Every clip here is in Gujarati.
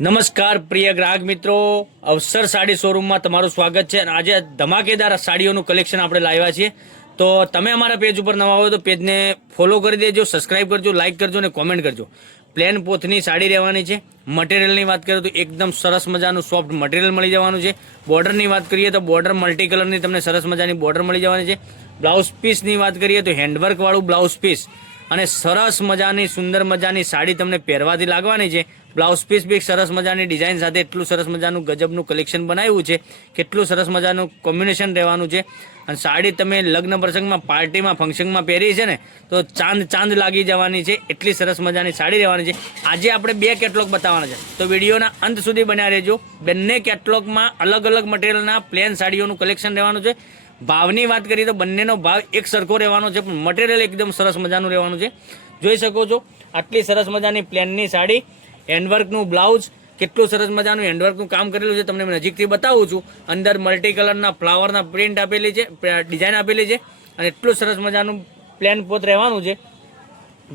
નમસ્કાર પ્રિય ગ્રાહક મિત્રો, અવસર સાડી શોરૂમમાં તમારું સ્વાગત છે. અને આજે ધમાકેદાર સાડીઓનું કલેક્શન આપણે લાવ્યા છીએ. તો તમે અમારા પેજ ઉપર નવા હોય તો પેજને ફોલો કરી દેજો, સબસ્ક્રાઇબ કરજો, લાઇક કરજો અને કોમેન્ટ કરજો. પ્લેન પોથની સાડી રહેવાની છે. મટીરિયલની વાત કરીએ તો એકદમ સરસ મજાનું સોફ્ટ મટીરિયલ મળી જવાનું છે. બોર્ડરની વાત કરીએ તો બોર્ડર મલ્ટી કલરની તમને સરસ મજાની બોર્ડર મળી જવાની છે. બ્લાઉઝ પીસની વાત કરીએ તો હેન્ડવર્કવાળું બ્લાઉઝ પીસ અને સરસ મજાની સુંદર મજાની સાડી તમને પહેરવાથી લાગવાની છે. બ્લાઉઝ પીસ બી સરસ મજાની ડિઝાઇન સાથે એટલું સરસ મજાનું ગજબનું કલેક્શન બનાવ્યું છે. કેટલું સરસ મજાનું કોમ્બિનેશન રહેવાનું છે. અને સાડી તમે લગ્ન પ્રસંગમાં, પાર્ટીમાં, ફંક્શનમાં પહેરી છે ને તો ચાંદ લાગી જવાની છે. એટલી સરસ મજાની સાડી રહેવાની છે. આજે આપણે બે કેટલોગ બતાવવાના છે, તો વિડીયોના અંત સુધી બન્યા રહેજો. બંને કેટલોગમાં અલગ અલગ મટીરિયલના પ્લેન સાડીઓનું કલેક્શન રહેવાનું છે. ભાવની વાત કરીએ તો બંનેનો ભાવ એક સરખો રહેવાનો છે, પણ મટીરિયલ એકદમ સરસ મજાનું રહેવાનું છે. જોઈ શકો છો આટલી સરસ મજાની પ્લેનની સાડી, હેન્ડવર્કનું બ્લાઉઝ, કેટલું સરસ મજાનું હેન્ડવર્કનું કામ કરેલું છે તમને નજીકથી બતાવું છું. અંદર મલ્ટી કલરના ફ્લાવરના પ્રિન્ટ આપેલી છે, ડિઝાઇન આપેલી છે અને એટલું સરસ મજાનું પ્લેન પોત રહેવાનું છે.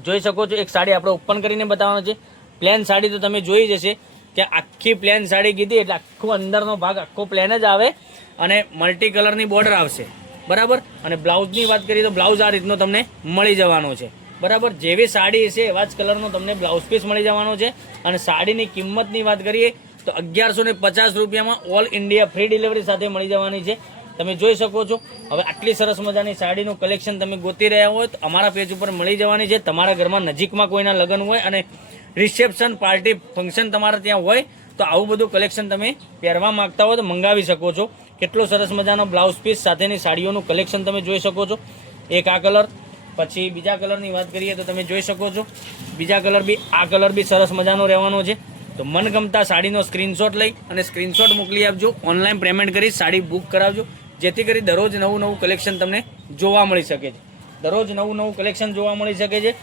જોઈ શકો છો એક સાડી આપણે ઓપન કરીને બતાવવાનો છે. પ્લેન સાડી તો તમે જોઈ જશે કે આખી પ્લેન સાડી કીધી એટલે આખો અંદરનો ભાગ આખો પ્લેન જ આવે અને મલ્ટી કલરની બોર્ડર આવશે, બરાબર. અને બ્લાઉઝની વાત કરીએ તો બ્લાઉઝ આ રીતનો તમને મળી જવાનો છે, બરાબર. જેવી સાડી છે એવા જ કલરનો તમને બ્લાઉઝ પીસ મળી જવાનો છે. અને સાડીની કિંમતની વાત કરીએ તો 1150 રૂપિયામાં ઓલ ઇન્ડિયા ફ્રી ડિલિવરી સાથે મળી જવાની છે. તમે જોઈ શકો છો. હવે આટલી સરસ મજાની સાડીનું કલેક્શન તમે ગોતી રહ્યા હોય તો અમારા પેજ ઉપર મળી જવાની છે. તમારા ઘરમાં નજીકમાં કોઈના લગ્ન હોય અને રિસેપ્શન, પાર્ટી, ફંક્શન તમારા ત્યાં હોય તો આવું બધું કલેક્શન તમે પહેરવા માંગતા હોય તો મંગાવી શકો છો. કેટલો સરસ મજાનો બ્લાઉઝ પીસ સાથેની સાડીઓનું કલેક્શન તમે જોઈ શકો છો. એક આ કલર, પછી બીજા કલરની વાત કરીએ તો તમે જોઈ શકો છો બીજા કલર બી, આ કલર બી સરસ મજાનો રહેવાનો છે. તો મનગમતા સાડીનો સ્ક્રીનશોટ લઈ અને સ્ક્રીનશોટ મોકલી આપજો. ઓનલાઈન પેમેન્ટ કરી સાડી બુક કરાવજો, જેથી કરી દરરોજ નવું કલેક્શન તમને જોવા મળી શકે છે. દરરોજ નવું કલેક્શન જોવા મળી શકે છે.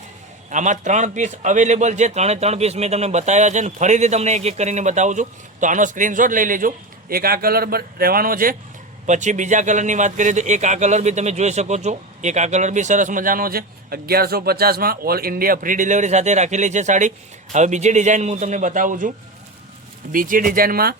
આમાં 3 પીસ અવેલેબલ છે. 3 પીસ મેં તમને બતાવ્યા છે અને ફરીથી તમને એક એક કરીને બતાવું છું. તો આનો સ્ક્રીનશોટ લઈ લેજો. એક આ કલર રહેવાનો છે. પછી બીજા કલરની વાત કરીએ તો એક આ કલર બી તમે જોઈ શકો છો. એક આ કલર બી સરસ મજાનો છે. 1150માં ઓલ ઇન્ડિયા ફ્રી ડિલિવરી સાથે રાખેલી છે સાડી. હવે બીજી ડિઝાઇન હું તમને બતાવું છું. બીજી ડિઝાઇનમાં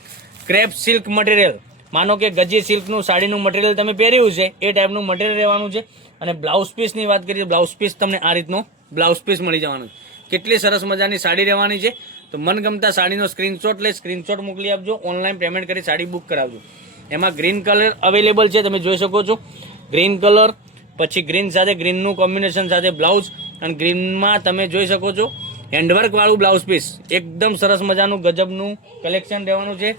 ક્રેપ સિલ્ક મટીરિયલ, માનો કે ગજી સિલ્કનું સાડીનું મટીરિયલ તમે પહેર્યું છે એ ટાઈપનું મટીરિયલ રહેવાનું છે. અને બ્લાઉઝ પીસની વાત કરીએ તો બ્લાઉઝ પીસ તમને આ રીતનો બ્લાઉઝ પીસ મળી જવાનું છે. કેટલી સરસ મજાની સાડી રહેવાની છે. તો મનગમતા સાડીનો સ્ક્રીનશોટ લઈ સ્ક્રીનશોટ મોકલી આપજો. ઓનલાઈન પેમેન્ટ કરી સાડી બુક કરાવજો. એમાં ગ્રીન કલર અવેલેબલ છે, તમે જોઈ શકો છો. ગ્રીન કલર, પછી ગ્રીન સાથે ગ્રીનનું કોમ્બિનેશન સાથે બ્લાઉઝ, અને ગ્રીનમાં તમે જોઈ શકો છો હેન્ડવર્કવાળું બ્લાઉઝ પીસ. એકદમ સરસ મજાનું ગજબનું કલેક્શન રહેવાનું છે.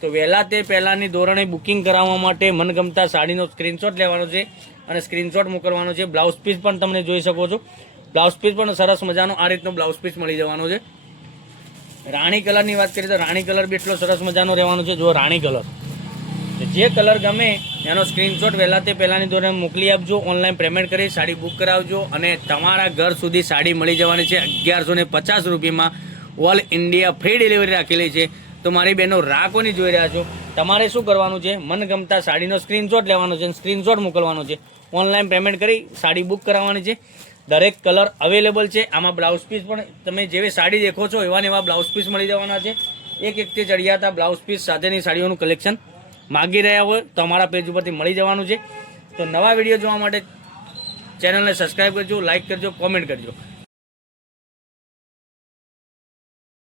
તો વહેલા તે પહેલાંની ધોરણે બુકિંગ કરાવવા માટે મનગમતા સાડીનો સ્ક્રીનશોટ લેવાનો છે અને સ્ક્રીનશોટ મોકલવાનો છે. બ્લાઉઝ પીસ પણ તમને જોઈ શકો છો. બ્લાઉઝ પીસ પણ સરસ મજાનો આ રીતનો બ્લાઉઝ પીસ મળી જવાનો છે. રાણી કલરની વાત કરીએ તો રાણી કલર બી એટલો સરસ મજાનો રહેવાનો છે. જો રાણી કલર, જે કલર ગમે એનો સ્ક્રીનશોટ વહેલા તે પહેલાંની ધોરણે મોકલી આપજો. ઓનલાઈન પેમેન્ટ કરી સાડી બુક કરાવજો અને તમારા ઘર સુધી સાડી મળી જવાની છે 1150 રૂપિયામાં. ઓલ ઇન્ડિયા ફ્રી ડિલિવરી રાખેલી છે. તો મારી બહેનો રાહ કોની જોઈ રહ્યા છો? તમારે શું કરવાનું છે? મનગમતા સાડીનો સ્ક્રીનશોટ લેવાનો છે અને સ્ક્રીનશોટ મોકલવાનો છે. ઓનલાઈન પેમેન્ટ કરી સાડી બુક કરાવવાની છે. દરેક કલર અવેલેબલ છે. આમાં બ્લાઉઝ પીસ પણ તમે જેવી સાડી દેખો છો એવા ને એવા બ્લાઉઝ પીસ મળી જવાના છે. એકથી ચડિયાતા બ્લાઉઝ પીસ સાથેની સાડીઓનું કલેક્શન માગી રહ્યા હોય તો અમારા પેજ ઉપરથી મળી જવાનું છે. તો નવા વિડીયો જોવા માટે ચેનલને સબસ્ક્રાઈબ કરજો, લાઇક કરજો, કોમેન્ટ કરજો.